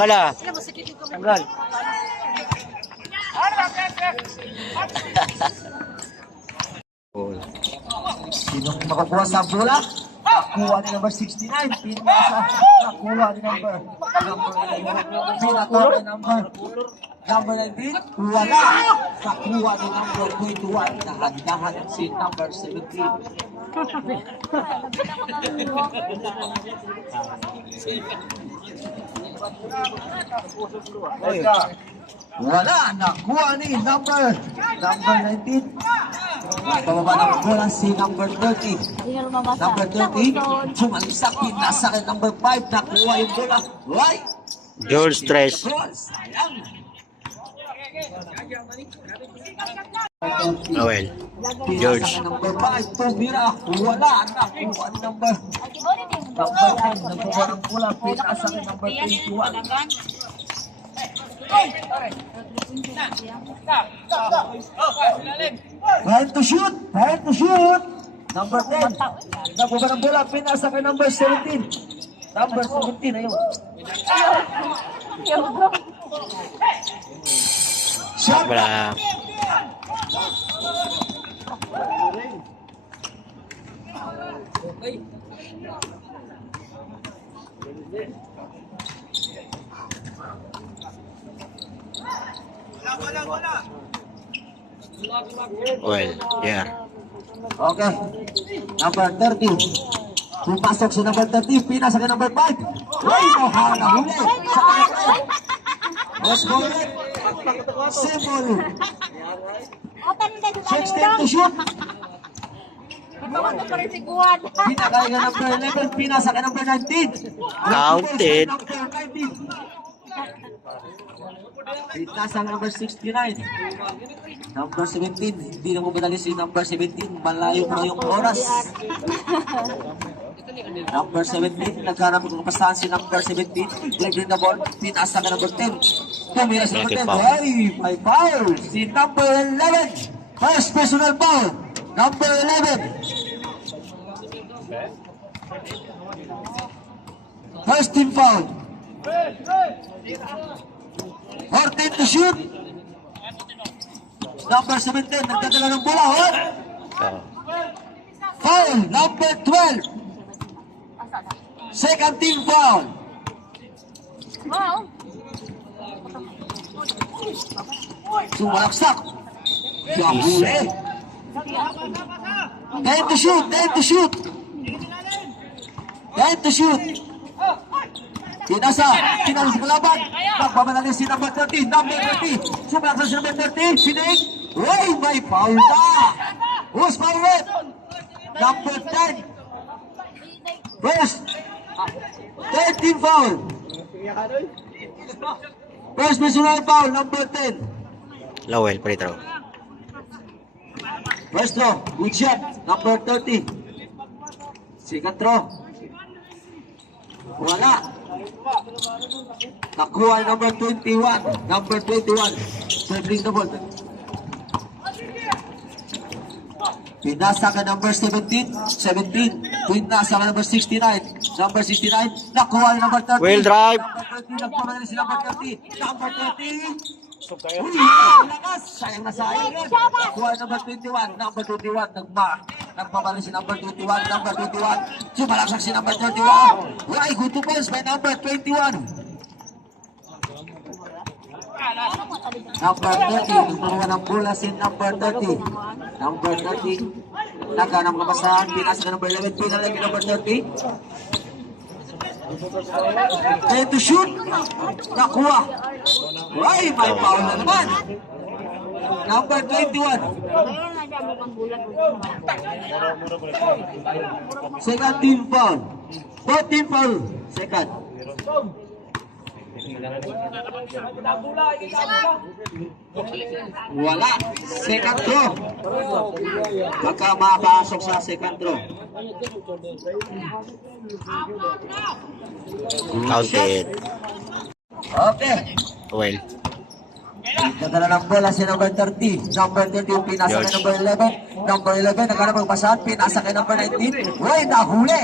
Tanggal ah. Tanggal. Sinong makakuha sa bola? Nakuha ni number 69. Pinasa. Nakuha ni number 11. Pinatawag ni number 19. Wala. Nakuha ni number 21. Dahan-dahan si number 17. Wala. Nakuha ni number 19. Pababa ng bola si number 30. Number 30, sumalsak, pinasa kay number 5, nakuha yung bola. Why? George Stress. Sayang. Noel. Pinasa George. kay number 5, tumira. Wala, nakuha ni number 10. Nakuha ng bola, pinasa kay number 21. Trying to shoot! Trying to shoot! Number 10. Nakuha ng bola, pinasa kay number 17. Number 17, ayun. Shot! Wala. Well, yeah. Okay. Number 30. Pumasok si number 30. Pinasa kay number 5. Ay, mahal na huli. Sa kanya. Let's go ulit. Simple. 16 to shoot. Pinakay ka number 11. Pinasa kay number 19. Counted. Number 19. Pinasa number 69. Number 17, hindi na mo badali si number 17, malayo na yung oras. Number 17, naghanap ng kapasahan si number 17, delivering the ball, pinasa ka number 10. Tumira si number 10, ay, may foul. Si number 11, first personal foul, number 11. First team foul. 14 to shoot. Number 17, nagdadala ng bola, hot. Foul, number 12. Second team foul. Sumalaksak. Yahuli. 10 to shoot, 10 to shoot. 10 to shoot. Pinasa sa kalaban. Magbabalali si number 30. Number 30. Sumalaksak si number 30. Sinig. Uy, may foul na. Who's foul it? Number 10. First. 13 foul. First personal foul, number 10. Lowell, free throw. First throw. Good shot. Number 30. Second throw. Wala. Nakuha number 21. Number 21. Serving the ball. Pinasa ka number 17. 17. Pinasa ka number 69. Number 69. Nakuha number 30. Will drive. Number 30. Nagpamadali si number 30. Number 30. Uy, lakas. Sayang na sayang yun. Nakuha number 21. Number 21. Nagpamadali si number 21. Number 21. Sumalaksak si number 31. Why, good to pass by number 21. Number 30, nagpawa ng bola si number 30. Number 30, naghanap ng kapasahan, pinasa ka number 11, pinalagay number 30. Try to shoot, nakuha. Ay, may foul na naman. Number 21. Second team foul. 14 foul. Second. Wala. Second throw. Baka makapasok sa second throw. Counted. Okay. Well, Nadala ng bola si number 30. Number 30 yung pinasa kay number 11. Number 11 naghanap ng basahan. Pinasa kay number 19. Uy, nahuli.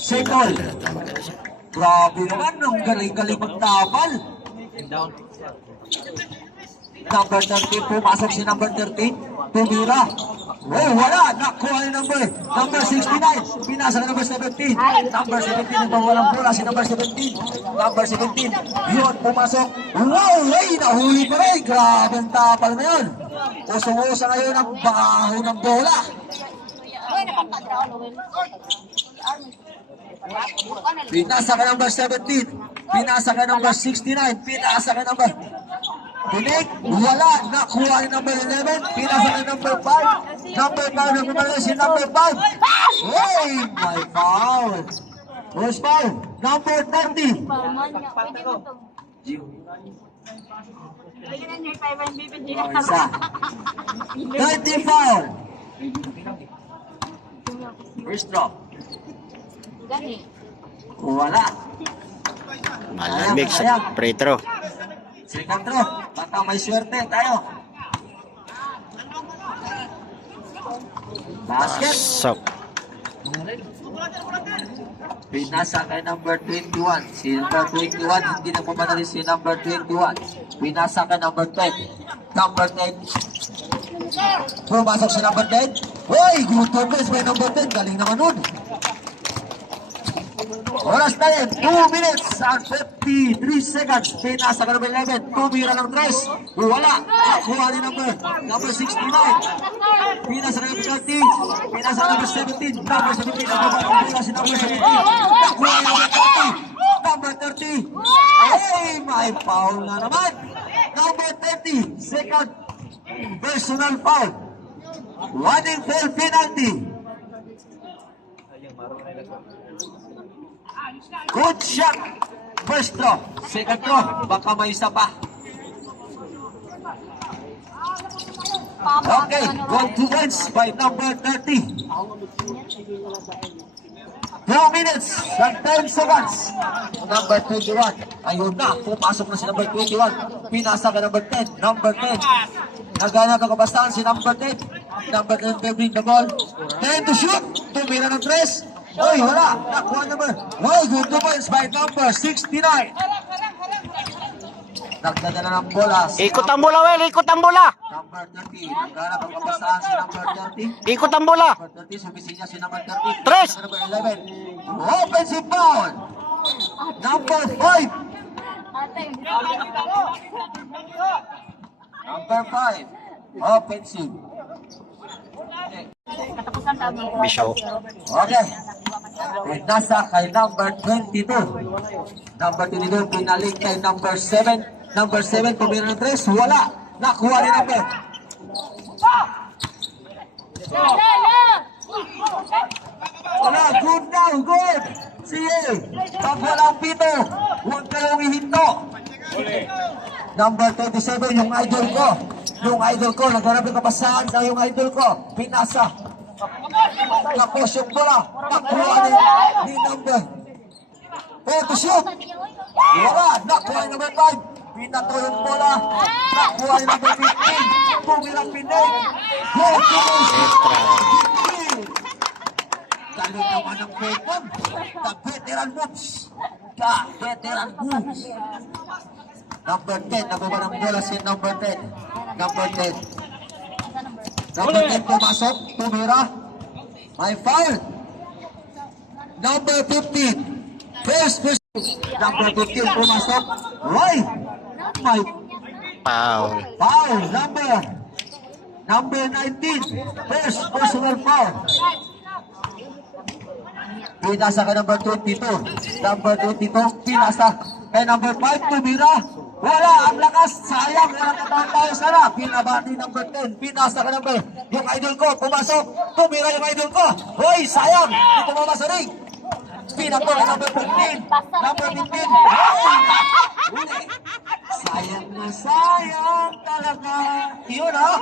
Second. Grabe naman, ang galing-galing magtabal. Number 13, pumasok si number 13. Tumira. Oh, wala. Nakuha ni number 69. Pinasa ka number 17. Number 17, ito walang bola si number 17. Number 17. Yun, pumasok. Wow, ay, nahuli pa rin. Grabe ang tapal na yun. Usong-usa ngayon ang baho ng bola. Pinasa ka number 17. Pinasa ka number 69. Pinasa ka number... Pinik, wala. Nakuha ni number 11. Pinasa ka number 5. Number 5, nakumala si number 5. Hey, my foul. Who's foul? Number 30. Isa. 30 foul. First drop. Wala. Malamig sa free throw. Second throw. Baka may swerte tayo. Basket. Pasok. Pinasa kay number 21. Si number 21, hindi na pumadali si number 21. Pinasa kay number 10. Number 10. Pumasok si number 10. Hoy, good offense by number 10. Galing naman nun. Oras tayo, 2 minutes and 53 seconds. Pinasa ka number 11. Tumira ng 3. Wala. Nakuha ni number 69. Pinasa ka number 30. Pinasa ka number 17. Number 17. Nakuha si number 17. Nakuha ni number 30. Number 30. Hey, may foul na naman. Number 30. Second personal foul. Running foul penalty. Good shot. First throw. Second throw. Baka may isa pa. Okay. Goal to wins by number 30. 2 minutes and 10 seconds. Number 21. Ayun na. Pumasok na si number 21. Pinasa ka number 10. Number 10. Naghanap ng kabastahan si number 10. Number 10 to bring the ball. 10 to shoot. Tumira ng 3. Oy, wala. Nakuha number. Oy, good to points by number 69. Nagdadala ng bola. Ikot ang bola, Well. Ikot ang bola. Number 30. Naghanap ng kabastahan si number 30. Ikot ang bola. Number 30, sumisi niya si number 30. Tres. Number 11. Offensive foul. Number 5. Number 5. Offensive. Bisyo. Okay. Nasa kay number 22. Number 22, pinalik kay number 7. Number 7, tumira ng 3. Wala. Nakuha ni number. Wala. Good now. Good. Sige. Pag walang pito, huwag kayong ihinto. Number 27, yung idol ko. Yung idol ko, naghanap ng kapasahan sa yung idol ko. Pinasa. Tapos yung bola. Nakuha ni number. To shoot. Wala. Nakuha ni number 5. Pinato yung bola. Nakuha ni number 15. Pumilang pinay. Go to galing naman ang veteran. The veteran moves. The veteran moves. Number 10, nababa ng bola si number 10. Number 10. Number 10 pumasok, tumira. May foul. Number 15. First. Number 15 pumasok. Roy. May Foul. foul. Number 19. First personal foul. Pinasa ka number 22. Number 22, pinasa kay number 5, tumira. Wala, ang lakas. Sayang, walang katahan tayo sana. Pinabati number 10. Pinasa ka number. Yung idol ko, pumasok. Tumira yung idol ko. Hoy, sayang. Dito mo masaring. Pinato ka number 15. Number 15. Hoy! Uli. Sayang na sayang talaga. Yun, ha?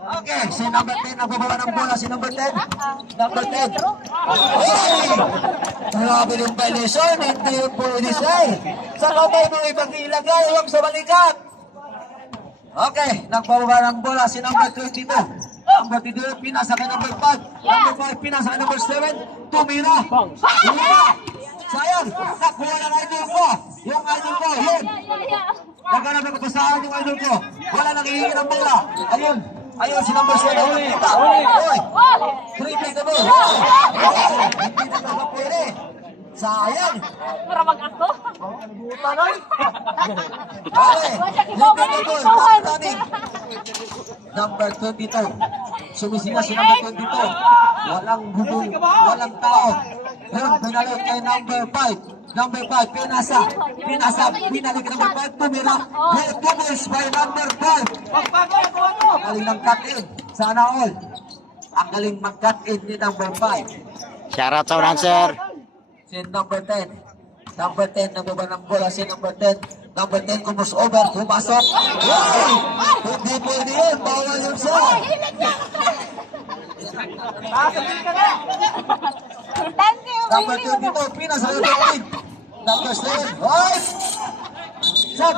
Okay, si number 10, nabababa ng bola si number 10. Number 10. Hey! Grabe yung violation, hindi yung pwede siya eh. Sa kamay mo ibang ilagay, huwag sa balikat. Okay, nagbababa ng bola si number 22. Number 22, pinasa kay number 5. Number 5, pinasa kay number 7. Tumira. Wala. Sayang, nakuha ng idol ko. Yung idol ko, yun. Naghanap ng kapasahan yung idol ko. Wala nang hihingi ng bola. Ayun. Ayun, si number 7. Huli. Free play the ball. Hindi na talaga pwede. Sayang. Para mag-ako. Okay. Libre the ball. Running. Number 22. Sumisina si number 22. Walang bubong, walang tao. Yun, pinalot kay number 5. Number 5, pinasa, pinalik number 5, tumira. Great doubles by number 5. Galing ng cut in. Sana all. Ang galing mag-cut in ni number 5. Shout out sa dancer. Si number 10. Number 10, nababa ng bola si number 10. Number 10, kumus over, pumasok. Wow! Hindi pwede yun, bawal yun siya. Number 22, pinasa number 8. Number 7, right?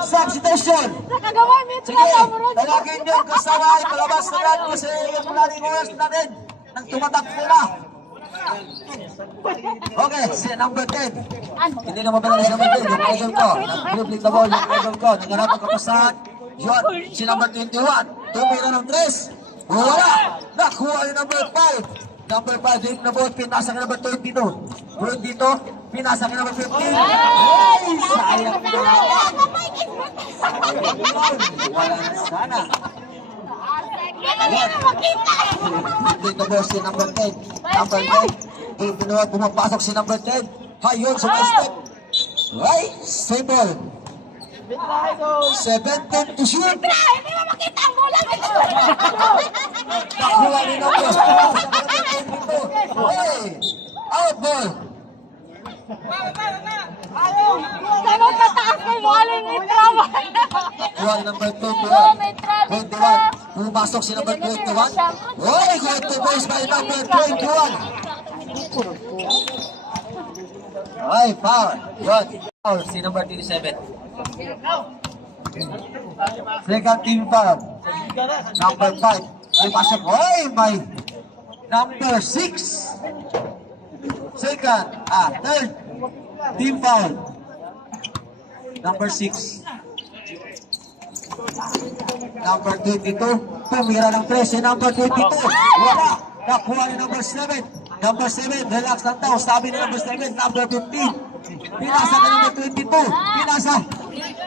Substitution. Nakagawa, Mitra. Sige, talagin nyo ang kasaway, palabas na natin kasi yung maraming oras natin nang tumatakbo na. Okay, si number 10. Hindi na mabala si number 10, yung idol ko. Nag-dribbling the ball, yung idol ko. Naghanap ang kapasahan. Yun, si number 21. Tumira ng 3. Wala. Nakuha yung number 5. Number 5, din na ball, pinasa ka number 22. Bro dito, pinasa ka number 15. Ay, sayang na. Wala na sana. Dito ball si number 10. Number 9. Pumapasok si number 10. Hayun, sumastep. Right, simple. 17 to shoot. Hindi mo makita ang bola. Nakuha ni number 22. Hey, out ball. Ganun kataas kay Waling Mitra. Nakuha ni number 21. Pumasok si number 21. Hey, good to base by number 21. Ay, foul. Yun. Foul si number 27. Second team foul. Number 5. Pumasok. Ay, my. Number 6. Second. Third. Team foul. Number 6. Number 22. Tumira ng 13. Number 22. Wala. Nakuha ni number 7. Number 7. Relax lang tao. Sabi ni number 7. Number 15. Pinasa ka number 22. Pinasa.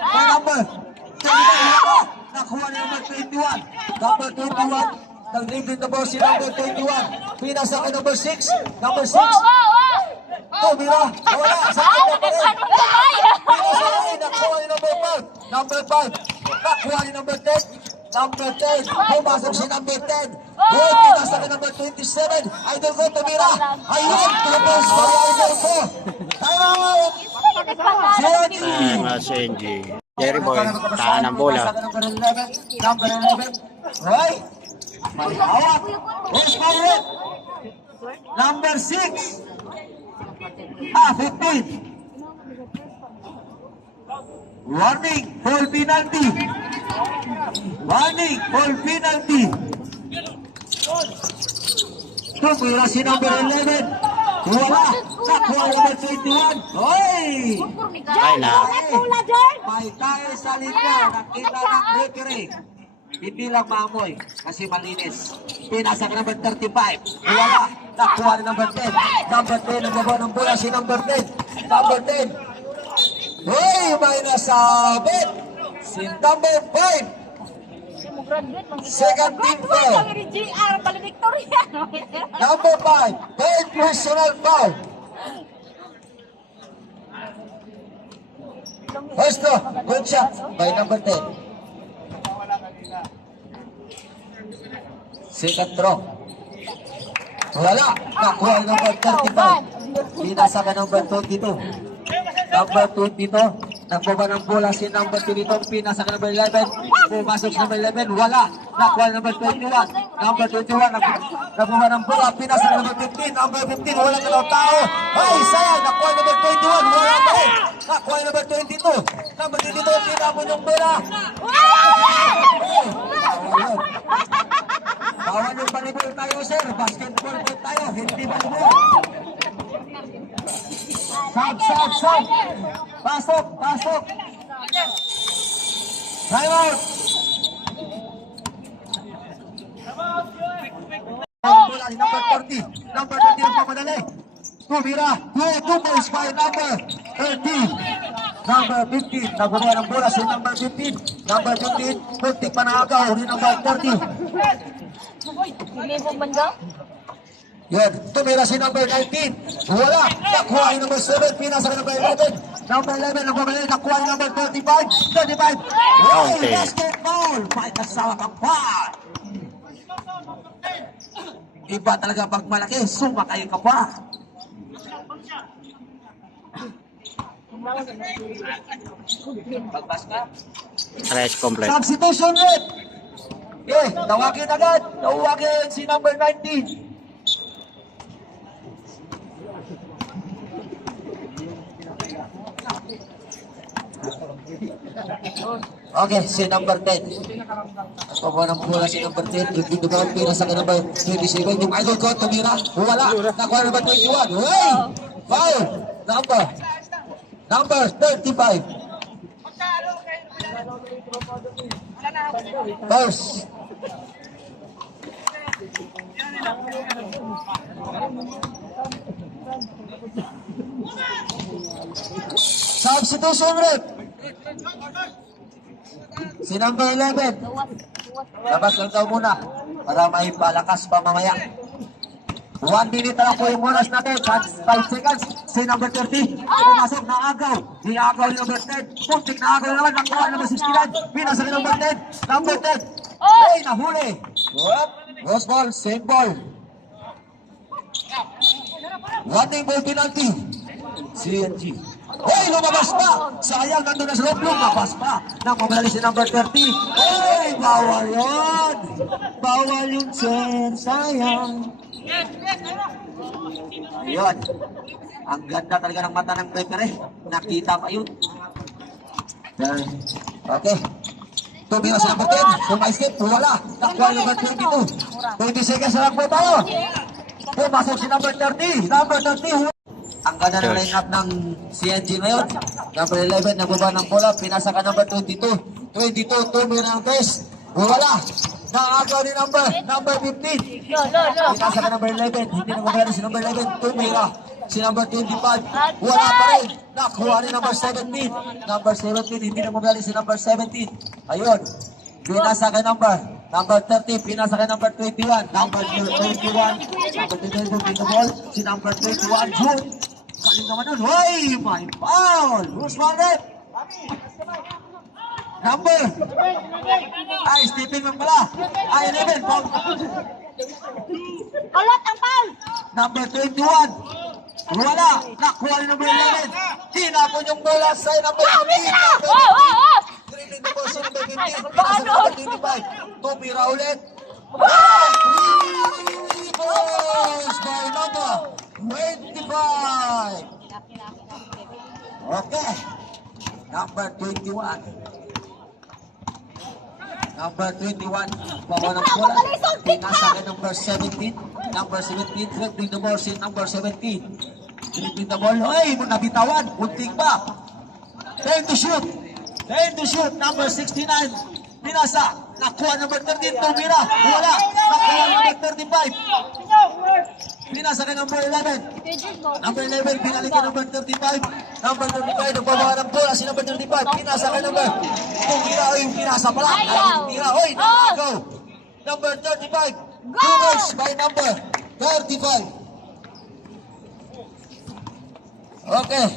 By number 21. Nakuha ni number 21. Number 21. Nag-leave the ball si number 21. Pinasa ka number 6. Number 6. Tumira. Wala. Sa kanya pa rin. Pinasa rin. Nakuha ni number 5. Number 5. Nakuha ni number 10. Number 10. Pumasok si number 10. Good. Pinasa ka number 27. Idol ko, tumira. Ayun. Tubos pa yung idol ko. Out. Mga Senji. Jerry Boy, tahan ng bola. Number 11. Number 11. Right. May hawak. Where's my red? Number 6. 15. Warning, full penalty. Warning, full penalty. Tumira si number 11. Wala. Nakuha number 21. Hoy! Ay na. May tayo sa linya. Nakita ng referee. Hindi lang maamoy kasi malinis. Pinasa ka number 35. Wala. Nakuha ni number 10. Number 10. Nagbabaw ng bola si number 10. Number 10. Hey, may nasabit. Si number 5. Second team foul. Number 5. Third personal foul. First throw. Good shot by number 10. Second throw. Wala. Nakuha yung number 35. Pinasa ka number 22. Number 22. Nagbaba ng bola si number 22. Pinasa ka number 11. Pumasok si number 11. Wala. Nakuha number 21. Number 21. Nagbaba ng bola. Pinasa ka number 15. Number 15. Wala ka ng tao. Ay, sayang. Nakuha number 21. Wala pa rin. Nakuha number 22. Number 22. Pinapon yung bola. Bawal yung volleyball tayo, sir. Basketball po tayo. Hindi volleyball. Sab. pasok. Pasok, pasok. Time out. Bola ni number 40. Number 30 ang papadali. Tumira. Two points by number 30. Number 15. Nagunawa ng bola si number 15. Number 15. Puntik panagaw ni number 30. Hindi mo man daw? Yan. Tumira si number 19. Wala. Nakuha yung number 7. Pinasa ka number 11. Number 11. Nagbabalik. Nakuha yung number 35. 35. Wow! Okay. Basketball! May kasama kang par. Iba talaga pag malaki. Sumakay ka pa. Pag-basket. Tres complete. Substitution rate. Okay, tawagin agad. Tawagin si number 19. Okay, si number 10. Pagpapuan ng bola si number 10. Yung pindugan, pinasa ka number 27. Yung idol ko, tumira. Wala. Nakuha number 21. Hey! Foul! Number 35. First. Substitution rate. Si number 11. Labas lang daw muna para may palakas pa mamaya. 1 minute lang po yung oras natin. 5 seconds. Si number 30. Pumasok na agaw. Niagaw ni number 10. Puntik na agaw naman. Nakuha number 69. Pinasa ni number 10. Number 10. Hey, nahuli. Rose ball. Same ball. One ball penalty. CNG. Hey, lumabas pa. Sayang, nandun na sa loob. Lumabas pa. Nang mamalali si number 30. Hey, bawal yun. Bawal yun, sir. Sayang. Ayun. Ang ganda talaga ng mata ng referee. Nakita pa yun. Okay. Tumira sa number 10. Sumaisip. Wala. Nakuha yung number 22. 20 seconds na lang po tayo. Pumasok si number 30. Number 30. Ang ganda ng line-up ng CNG ngayon. Number 11, nagbaba ng bola. Pinasa ka number 22. 22, tumira ng test. Wala. Nakagaw ni number 15. Pinasa ka number 11. Hindi nagbaba si number 11. Tumira. Si number 25. Wala pa rin. Nakuha ni number 17. Number 17. Hindi nagbaba si number 17. Ayun. Pinasa ka number 30. Pinasa ka number 21. Number 21. Number 21. Pick the ball. Si number 21. Good. Galing naman nun. Hoy! May foul! Who's foul it? Number. Ay, Stephen man pala. Ay, 11. Foul. Kulot ang foul! Number 21. Wala. Nakuha ni number 11. Tinapon yung bola sa number 15. Dribbling the ball sa number 15. Pinasa number 25. Tumira ulit. Three balls by number 25. Okay. Number 21. Number 21. Bawa ng bola. Pinasa kay number 17. Number 17. Dribbling the ball si number 17. Dribbling the ball. Ay, nabitawan. Punting pa. 10 to shoot. 10 to shoot. Number 69. Pinasa. Nakuha number 13. Tumira. Wala. Nakuha number 35. Pinasa kay number 11. Number 11, pinalik kay number 35. Number 35, nagbabawa ng bola si number 35. Pinasa kay number. Tumira, oy, pinasa pala. Tumira, oy, go. Number 35. Two by number 35. Okay.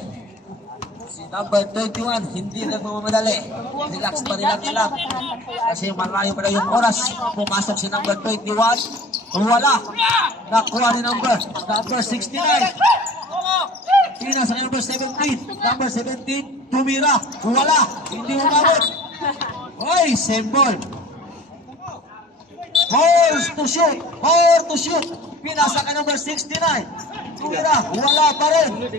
Si number 21, hindi nagmamadali. Relax lang. Kasi malayo pa na yung oras. Pumasok si number 21. Wala. Nakuha ni number 69. Pinasa kay number 17. Number 17, tumira. Wala. Hindi umabot. Oy, same ball. Force to shoot. Pinasa kay number 69. Tumira. Wala pa rin.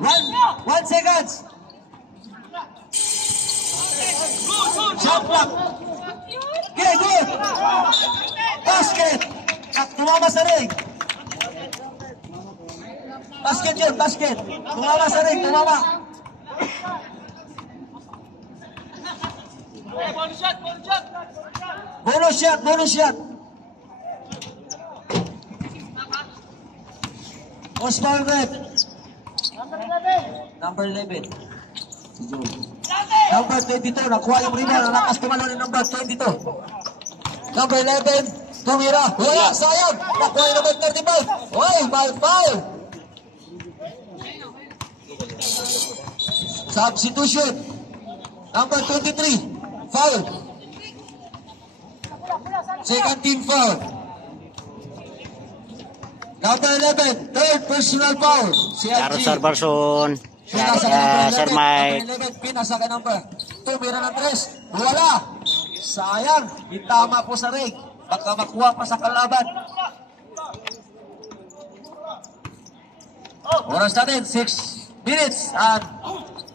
1 seconds. Shot clock. Okay, good. Basket. At tumama sa ring. Basket yun, basket. Tumama sa ring, tumama. Bonus shot, bonus shot. Who's foul red? Number 11. Si Joel. Number 22, nakuha yung rebound. Ang lakas tumalo ni number 22. Number 11, tumira. Wala, sayang. Nakuha yung number 35. Uy, foul. Substitution. Number 23, foul. Second team foul. Number 11, third personal foul. Si Laro LG. Sir Barson. Pinasa ka number Sir 11. Mike. Number 11, pinasa ka number. Tumira ng 3. Wala. Sayang. Itama po sa ring. Baka makuha pa sa kalaban. Oras natin, 6 minutes and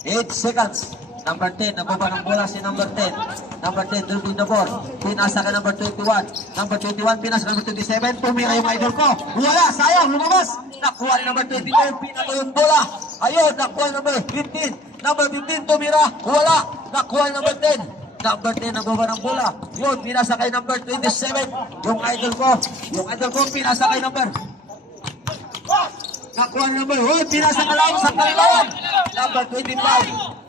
8 seconds. Number 10, nababa ng bola si number 10. Number 10, dribbling the ball. Pinasa ka number 21. Number 21, pinasa number 27. Tumira yung idol ko. Wala, sayang, lumabas. Nakuha ni number 25, pinato yung bola. Ayun, nakuha ni number 15. Number 15, tumira. Wala, nakuha ni number 10. Number 10, nababa ng bola. Yun, pinasa kay number 27. Yung idol ko, pinasa kay number. Nakuha ni number, pinasa ka lang sa kalilawan. Number 25.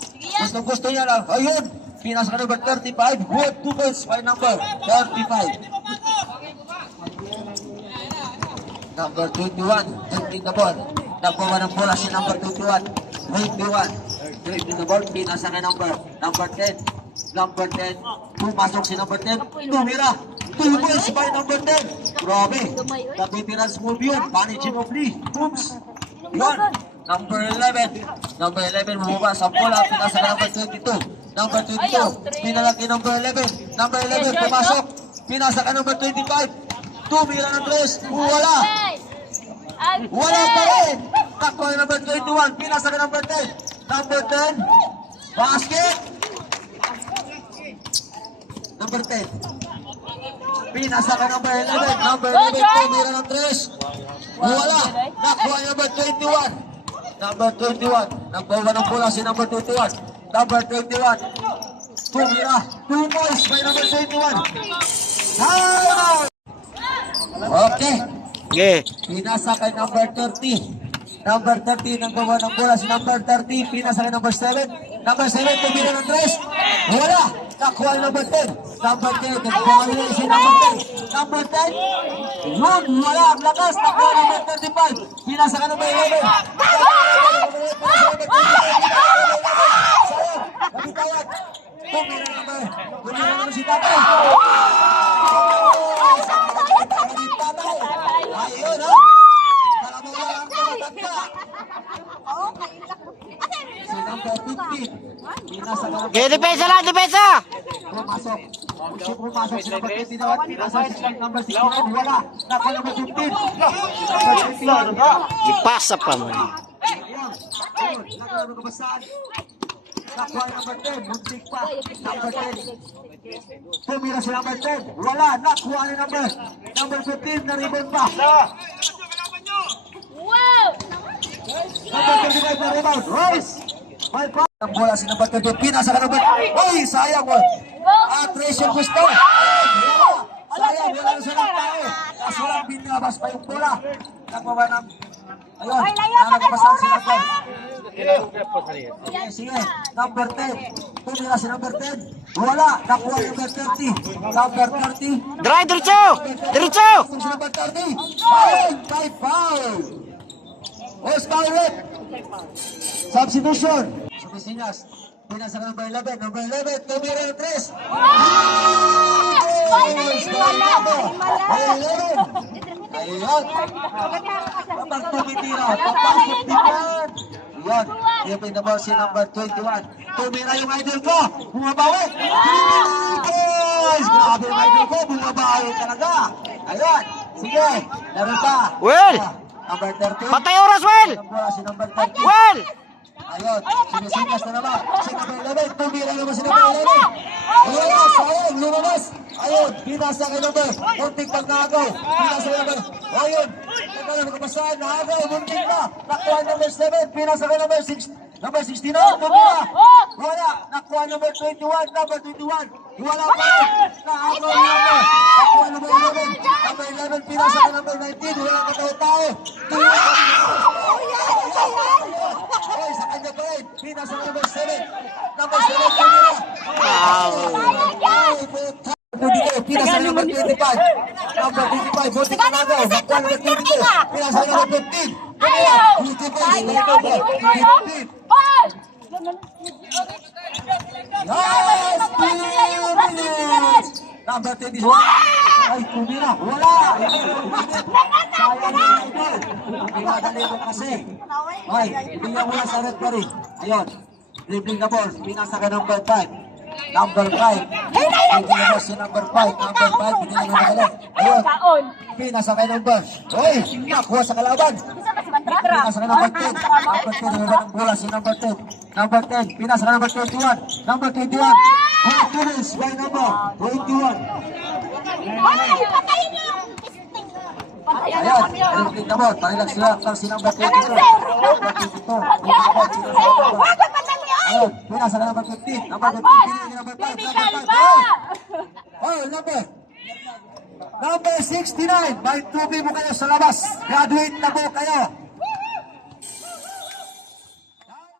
Gusto niya lang. Ayun, pinasa ka number 35. Good, 2 points by number 35. Number 21, dribbling the ball. Nagbawa ng bola si number 21. 21, dribbling the ball. Pinasa ka number 10. Number 10, pumasok si number 10. Tumira. 2 points by number 10. Grabe. The veterans move yun. Managing of Lee. Booms. Yun. Number 11. Number 11, bumaba sa bola. Pinasa ka number 22. Number 22, pinalaki number 11. Number 11, pumasok. Pinasa ka number 25. Tumira ng 3. Wala. Wala pa rin. Takbo yung number 21. Pinasa ka number 10. Number 10, basket. Number 10. Pinasa ka number 11. Number 11, tumira ng 3. Wala. Nakuha yung number 21. Number 21. Nagbawa ng bola si number 21. Number 21. Tumira. 2 points by number 21. Out! Okay. Okay. Pinasa kay number 30. Number 30, nagbawa ng bola si number 30. Pinasa kay number 7. Number 7, tumira ng 3. Wala. Nakuha yung number 10. Number 10, nagbawa nila si number 10. Number 10. Yun, wala. Ang lakas. Nakuha yung number 35. Pinasa ka number 11. Kapitawad. Tumira number. Tumira naman si tatay. Ayun, ha? Nakamawala ang kamatanda. Si number 15. Pinasa ka number Okay, depensa lang, depensa! pumasok. Pumasok si number 21. Pinasa si number 69. Wala. Nakuha number 15. Number 15. Ipasa pa mo. Ayan. Ayun. Nakuha number kabasaan. Nakuha number 10. Muntik pa. Number 10. Tumira si number 10. Wala. Nakuha ni number 15. Na-rebound pa. Number 35 na rebound. Royce. May pa. Ang bola si number 30. Pinasa ka number. Uy, sayang mo. Attrition gusto. Sayang. Wala na silang tao. Kaso lang binabas pa yung bola. Nagbawa ng... Ayun. Nakakapasang si number. Sige. Number 10. Tumira si number 10. Wala. Nakuha number 30. Number 30. Dry, diretso! Diretso! Si number 30. Ay, by foul. Who's foul red? Substitution. Sumisinyas. Pinasa ka number 11. Number 11. Tumira ng 3. Ayun. Kapag tumitira, papasok din yan. Ayun. Yung pinabal si number 21. Tumira yung idol ko. Bumabawi. Boys! Grabe yung idol ko. Bumabawi talaga. Ayun. Sige. Laro pa. Well! Number 13. Patay oras, Well! Si number 13. Well! Ayun, sinisigas na naman. Si number 11, tumira naman si number 11. Wala, sayang, lumabas. Ayun, pinasa kay number. Muntik pag nakagaw. Pinasa kay number. Ayun, nagkalang nakapasahan, nakagaw, muntik na. Nakuha number 7, pinasa kay number 6. Number 69, tumira. Wala, nakuha number 21, number 21. Wala pa rin. Nakagaw yung number. Nakuha number 11. Number 11, pinasa kay number 19. Wala katao-tao. Ay, sa kanya pa rin. Pinasa kay number 7. Number 7, tumira. Pinasa kay number 25. Number 25, buti ka nagaw. Nakuha number 22. Pinasa kay number 15. Last 2 minutes. Number 21. Ay, tumira. Wala. Sayang yung idol. Pinadali mo kasi. Ay, bigyan mo na sa red pa rin. Ayun. Dribbling the ball. Pinasa ka number 5. Number 5. Bigyan mo si number 5. Number 5. Bigyan mo na magaling. Ayun. Pinasa ka number. Uy, nakuha sa kalaban. Pinasa ka number 10. Number 10. Naman ang bola si number 10. Number 10. Pinasa ka number 21. Number 21. Confidence by number 21. Ayan, dribbling the ball. Panilag sila ang si number 22. Number 22. Ayun, pinasa ka number 15. Number 15. Pinasa ka number 5. Number 5. Oh, number 69. May tubi mo kayo sa labas. Graduate na po kayo.